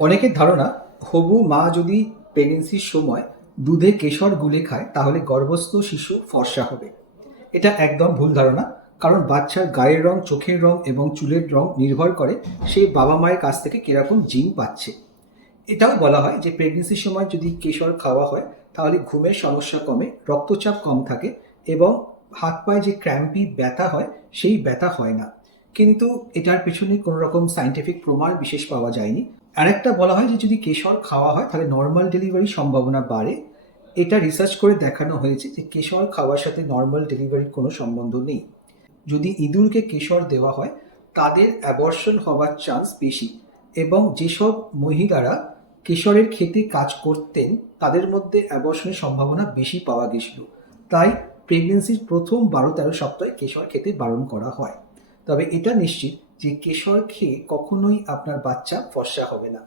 অনেকের ধারণা, হবু মা যদি প্রেগনেন্সির সময় দুধে কেশর গুলে খায়, তাহলে গর্ভস্থ শিশু ফর্সা হবে। এটা একদম ভুল ধারণা, কারণ বাচ্চার গায়ের রং, চোখের রং এবং চুলের রং নির্ভর করে সেই বাবা মায়ের কাছ থেকে কীরকম জিন পাচ্ছে। এটাও বলা হয় যে প্রেগনেন্সির সময় যদি কেশর খাওয়া হয়, তাহলে ঘুমের সমস্যা কমে, রক্তচাপ কম থাকে এবং হাত পায়ে যে ক্র্যাম্পি ব্যথা হয়, সেই ব্যথা হয় না। কিন্তু এটার পেছনে কোনো রকম সাইন্টিফিক প্রমাণ বিশেষ পাওয়া যায়নি। আরেকটা বলা হয় যে যদি কেশর খাওয়া হয়, তাহলে নর্মাল ডেলিভারির সম্ভাবনা বাড়ে। এটা রিসার্চ করে দেখানো হয়েছে যে কেশর খাওয়ার সাথে নর্মাল ডেলিভারির কোনো সম্বন্ধ নেই। যদি ইঁদুরকে কেশর দেওয়া হয়, তাদের অ্যাবর্শন হওয়ার চান্স বেশি এবং যেসব মহিলারা কেশরের খেতে কাজ করতেন, তাদের মধ্যে অ্যাবর্শনের সম্ভাবনা বেশি পাওয়া গেছিল। তাই প্রেগনেন্সির প্রথম বারো তেরো সপ্তাহে কেশর খেতে বারণ করা হয়। তবে এটা নিশ্চিত যে কেশর খেয়ে কখনোই আপনার বাচ্চা ফর্সা হবে না।